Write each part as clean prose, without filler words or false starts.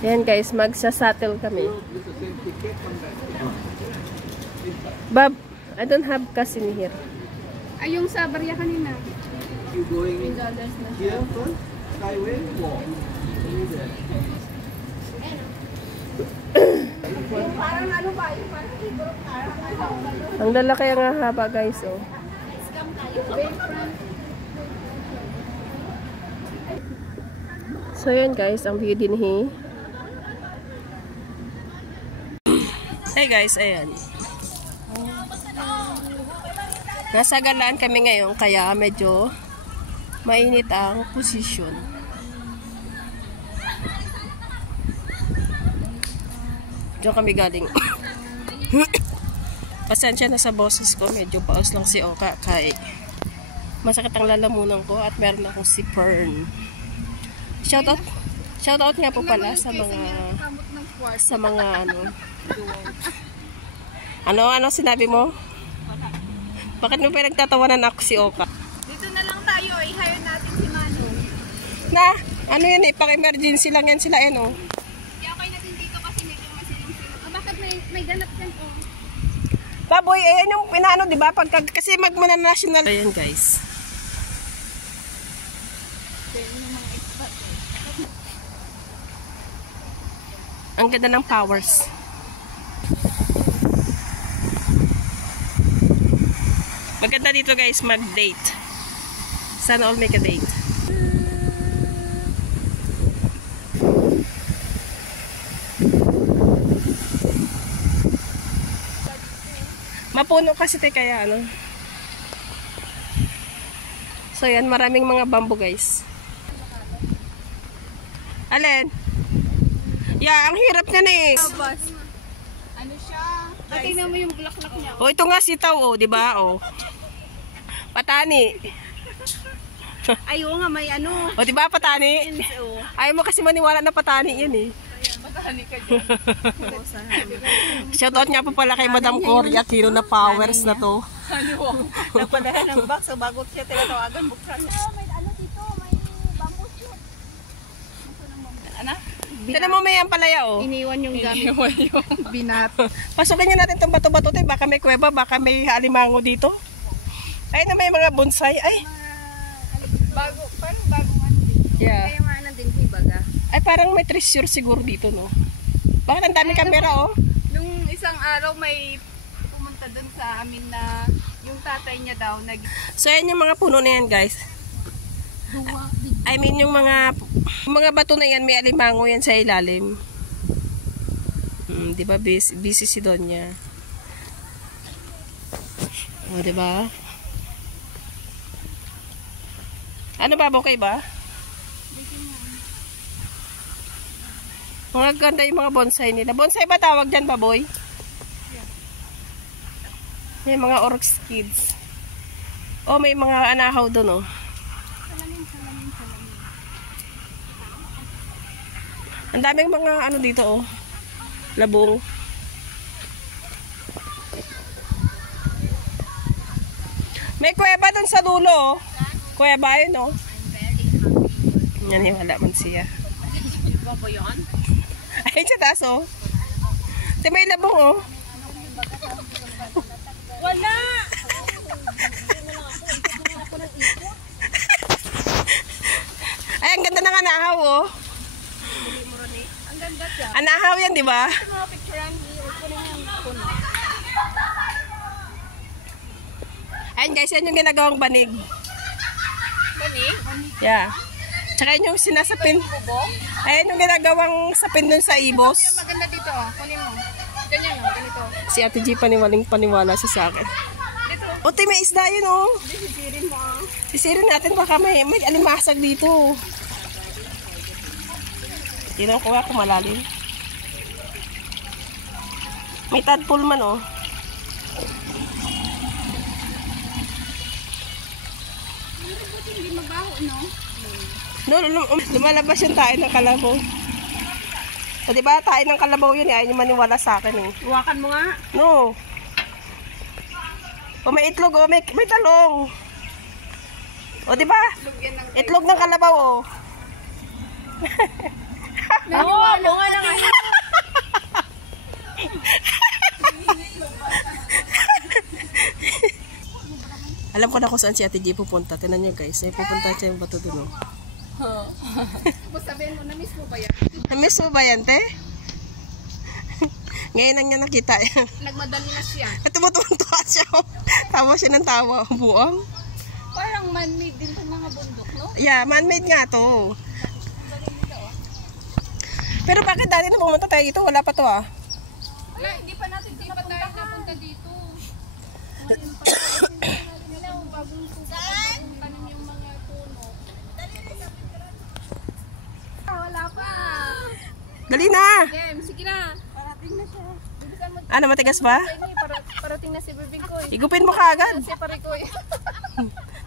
Ayan guys, magsa-shuttle kami. Bob, I don't have cash in here. Ay, yung sa barya kanina. You going here first? Skyway? Walk. Parang ano ba? Ang lalaki ang haba guys, oh. So yun guys, ang view din he. Hey guys, ayan. Nasa galaan kami ngayon, kaya medyo mainit ang posisyon. Diyan kami galing. Pasensya na sa boses ko, medyo paus lang si Oka kay masakit ang lalamunan ko at meron akong si Pern. Shoutout nga po pala sa mga ano sinabi mo? Bakit mo pinagtatawanan ako si Oka? Dito na lang tayo, i-hire natin si Manong. Na, ano yan eh, pang-emergency lang yan sila eh, no? I-okay natin dito kasi medyo masilang-silang. Oh, bakit may ganap yan, oh? Baboy, ayan yung pinaano, di ba? Kasi magmana-national. Ayan, guys. Ang ganda ng powers. Maganda dito guys mag-date. Sana all make a date. Mapuno kasi tayo kaya ano. So yan, maraming mga bamboo guys. Alin? Yeah, ang hirap niya na eh. Ano siya? Tingnan mo yung bulaklak niya. Oh, ito nga sitaw oh, di ba? Oh. Patani. Ayaw nga may ano. O, diba patani? Ayaw mo kasi maniwala na patani yan eh. Patani ka dyan. Shoutout nga po pala kay Madam Cory Aquino na powers na to. Nagpadala ng box so bago siya tinatawagan buksan. May ano dito, may bamboo shoot. Ano? Tignan mo may ang palaya oh. Iniwan yung gamit. Iniwan yung binat. Pasukin nyo natin itong bato-bato tayo. Baka may kuweba, baka may alimango dito. Ay na may mga bonsai. Ay. Parang bagong ano dito. Yeah. Kaya nga din si baga. Ay parang may treasure siguro dito no. Bakit ang daming kamera oh? Nung isang araw may pumunta dun sa amin na yung tatay niya daw nag... So yan yung mga puno na yan guys. I mean yung mga bato na yan may alimango yan sa ilalim. Di ba busy si Donya? O di ba? Ano ba okay ba? Mga ganda yung mga bonsai nila. Bonsai ba tawag dyan, baboy? May mga orchids. Oh, may mga anahaw doon, oh. Ang daming mga ano dito, oh. Labong. May kuweba doon sa dulo, oh. Kuweba yun, oh. Yan, wala man siya. Ba ba yun? Ay, sa taas, oh. May labong, oh. Wala! Ay, ang ganda ng anahaw, oh. Ang ganda siya. Anahaw yan, di ba? Ito mga picturean niyo. Puno. Ayan, guys, yan yung ginagawang banig. Banig? Yeah. Tsaka yun yung sinasapin. Ayan yung ginagawang sapin dun sa ibos. Yung maganda dito, oh. Kunin mo. Ganyan, oh. Ganito. Si Ate G paniwala siya sa akin. Dito. Ote, may isda yun, oh. Sisirin mo, ah. Sisirin natin baka may alimasag dito. Tingnan ko nga kung malalim. May tadpole man, oh. Hindi mabaho, no? No, lumalabas yung tayo ng kalabaw. O diba, tayo ng kalabaw yun, ayaw nyo maniwala sa akin eh. Huwakan mo nga. No. O may itlog, o may talong. O diba? Itlog ng kalabaw, o. Oo, bunga naman. Alam ko na kung saan si Ate G pupunta. Tingnan niyo guys. Ay pupunta siya yung bato doon. Sabihin mo, na-miss mo ba yan? Na-miss mo ba yan, te? Ngayon lang niya nakita yan. Nagmadali na siya. At tumutuntua siya. Tawa siya ng tawa. Buong. Parang man-made din sa mga bundok, no? Yeah, man-made nga to. Pero bakit dati na pumunta tayo dito? Wala pa to ah. Wala, hindi pa tayo napunta dito. Saan? Yung mga puno. Wala pa. Dali na! Game, sige na. Parating na siya. Ano, matigas ba? Parating na si Bibing ko. Igupin mo kaagad. Si Parikoy.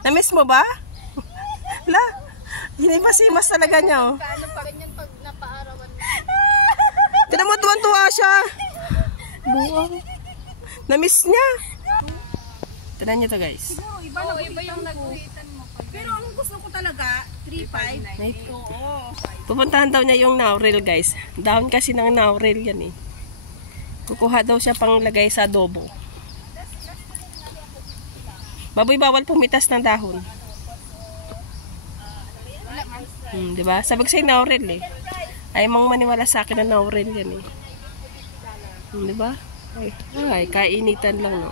Na-miss mo ba? Wala. Hinimas-himas talaga niya oh. Kaano pa ganyan pag napaarawan mo? Tinan mo, tuwan-tuwa siya. Buwang. Na-miss niya. Tinan niyo to guys. Iba yung naguhitan mo. Pero ang gusto ko talaga, 3.5. Oo. Pupuntahan daw niya yung naurel guys. Dahon kasi ng naurel yan eh. Kukuha daw siya pang lagay sa adobo. Baboy bawal pumitas ng dahon. Diba? Sabag sa'yo naurel eh. Ay mong maniwala sa akin na naurel yan eh. Diba? Ay, kainitan lang no.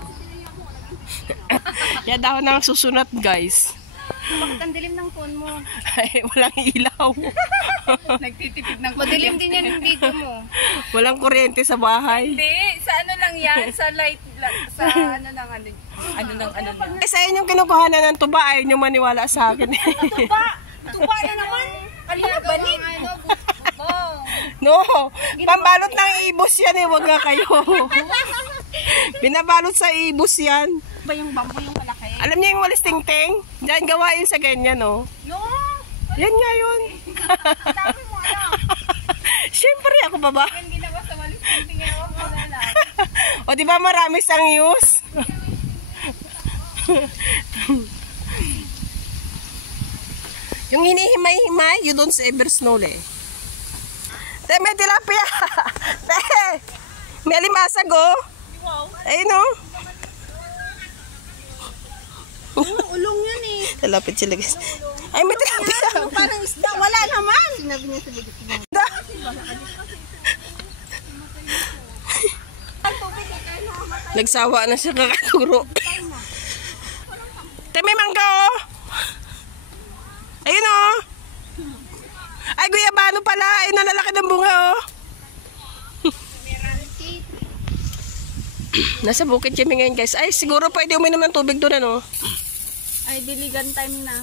Kaya dahon ang susunod guys. Bakit ang dilim ng phone mo? Ay, walang ilaw. Nagtitipid ng madilim din yan yung video mo. Walang kuryente sa bahay. Hindi, sa ano lang yan, sa light, sa ano lang, ano lang. Eh, sa inyong kinukuhanan ng tuba, ay inyong maniwala sa akin. Tuba na naman. Ano na banig? No, pambalot ng ibos yan eh, wag nga kayo. Binabalot sa ibos yan. Ba yung bamboo yung malaki? Alam niyo yung walis ting-ting? Diyan gawain sa ganyan, no? No! Yan nga yun. Sabi mo, ano? Siyempre, ako pa ba? Yung ginawa sa walis yung tingawa mo na lang. O, di ba marami sang use? Yung hinihimay-himay, you don't ever snow eh. Te, may tilapia! Te! May alimasag, oh! Ayun, oh! Ulong yan eh. Talapit sila guys. Ay, may tilapia! Parang isda, wala naman. Sinabi niya sa bigit mo. Nagsawa na siya kakaturo. Te, may mangga, oh! Ayun, oh! Ay, guyabano pala! Ayun, nalalaki ng bunga, oh! Nasa bukid kami ngayon, guys. Ay, siguro pwede uminom ng tubig doon, ano? Ay, diligan time na.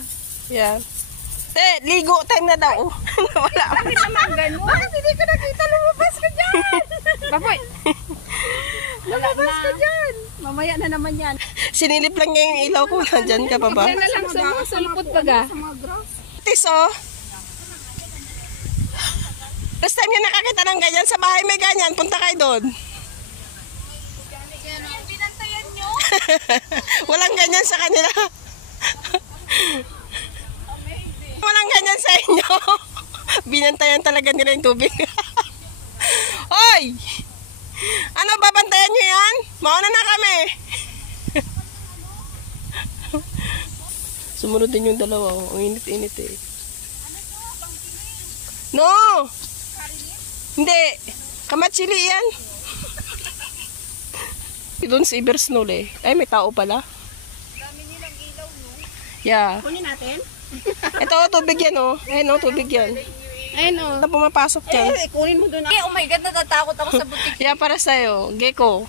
Yeah. Eh, ligo time na daw. Wala. Bakit naman ganun? Bakit hindi ka nakita? Lumabas ka dyan! Baboy! Lumabas ka dyan! Mamaya na naman yan. Sinilip lang niya yung ilaw ko. Nandyan ka pa ba? Yan na lang sa sulpot baga. Tis, oh. First time niya nakakita ng ganyan. Sa bahay may ganyan. Punta kayo doon. Binantayan nyo? Walang ganyan sa kanila. Walang ganyan sa inyo. Binantayan talaga nila yung tubig. Hoy! Ano, babantayan nyo yan? Mauna na kami. Sumunod din yung dalawa. Oh. Ang init-init eh. No! Hindi. Kamatsili yan. Doon sa Ibersnol eh. Ay, may tao pala. Dami nilang ilaw, no? Yeah. Kunin natin? Ito, tubig yan oh. Ayun oh, tubig yan. Ayun, oh. Na pumapasok dyan. Kunin mo doon. Oh my God, natatakot ako sa butik. Yeah, para sa'yo. Gecko.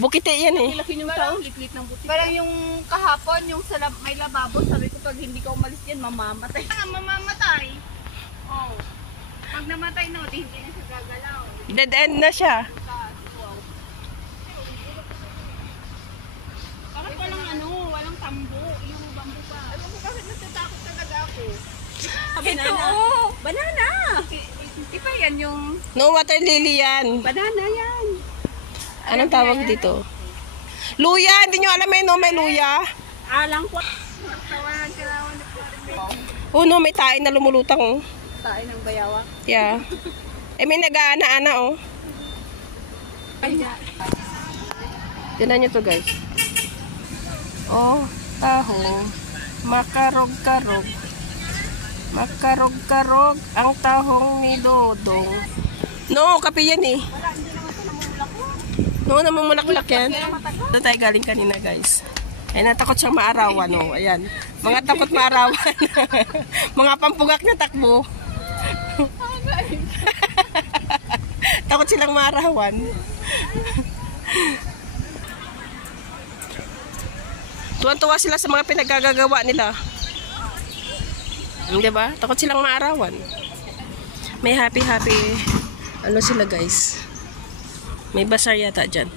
Bukite yan eh. Laki yung tao, litlit ng butik. Parang yung kahapon, yung sa may lababo, sabi ko pag hindi ka umalis yan, mamamatay. Mamamatay? Oh. Pag namatay na, hindi na siya gagalaw. Dead end na siya. Bakit walang walang tambo, yung bambu pa. Alam mo bakit natatakot talaga ako? Banana. Banana. Di ba yan yung... No water lily yan. Banana yan. Anong tawag dito? Luya! Hindi nyo alam eh, no? May luya. Alang ko. Oh no, may tae na lumulutang oh. tayo ng bayawa. Yeah. Eh, may nag-aana-ana, oh. Tignan nyo to, guys. Oh, tahong. Makarog-karog. Makarog-karog ang tahong ni Dodong. No, kape yan eh. No, namumulaklak yan. Ito tayo galing kanina, guys. Ay, natakot siyang maarawan, no. Ayan. Mga takot maarawan. Mga pampugak na takbo. Takot silang maarawan. Tuwan-tuwa sila sa mga pinagagagawa nila. Hindi ba? Takot silang maarawan. May happy-happy ano sila, guys. May bazaar yata dyan.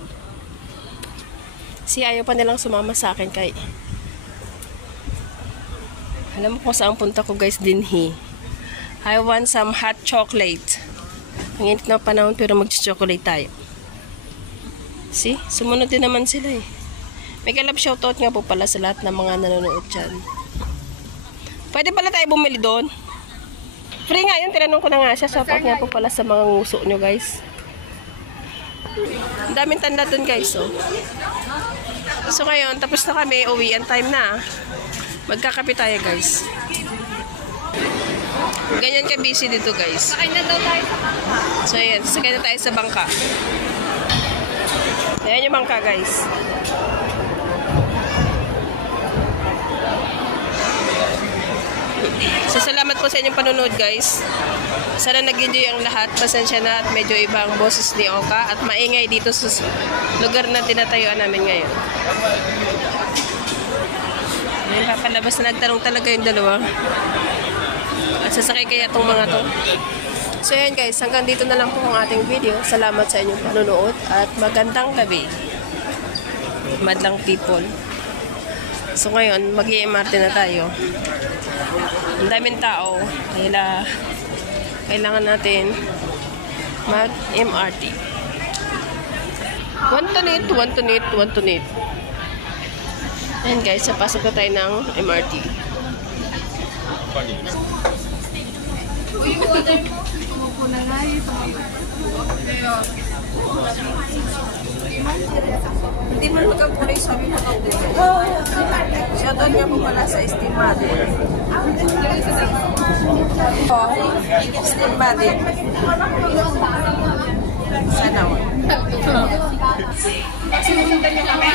Si ayaw pa nilang sumama sa akin kay alam mo kung saan punta ko, guys, dinhi. I want some hot chocolate. Ang init na panahon pero mag-chocolate tayo. See? Sumunod din naman sila eh. May kalab shoutout nga po pala sa lahat ng mga nanonood dyan. Pwede pala tayo bumili doon. Free nga yun, tinanong ko na nga siya. Shoutout nga po pala sa mga nguso nyo, guys. Ang daming tanda doon, guys. Oh. So ngayon, tapos na kami. Uwian time na. Magkakape tayo, guys. Ganyan ka busy dito, guys. Sakay na daw tayo sa bangka. So ayan, sakay na tayo sa bangka. Ayan yung bangka, guys. So salamat po sa inyong panonood, guys. Sana nag-enjoy ang lahat. Pasensya na at medyo iba ang boses ni Oka at maingay dito sa lugar na tinatayuan namin ngayon. Ayun, papalabas na nagtanong talaga yung dalawa. At sasakay kaya itong mga to. So ayan, guys, hanggang dito na lang po ang ating video. Salamat sa inyong panonood at magandang gabi, madlang people. So ngayon, mag-i-MRT na tayo. Ang daming tao. Kailangan natin mag-MRT. One to need. Ayan, guys, sapasok na tayo ng MRT. Hindi mo magkakulay sa amin na kauli. Shoutout niya po pala sa estimado. Estimado. Sana. Sinusundan niya kami.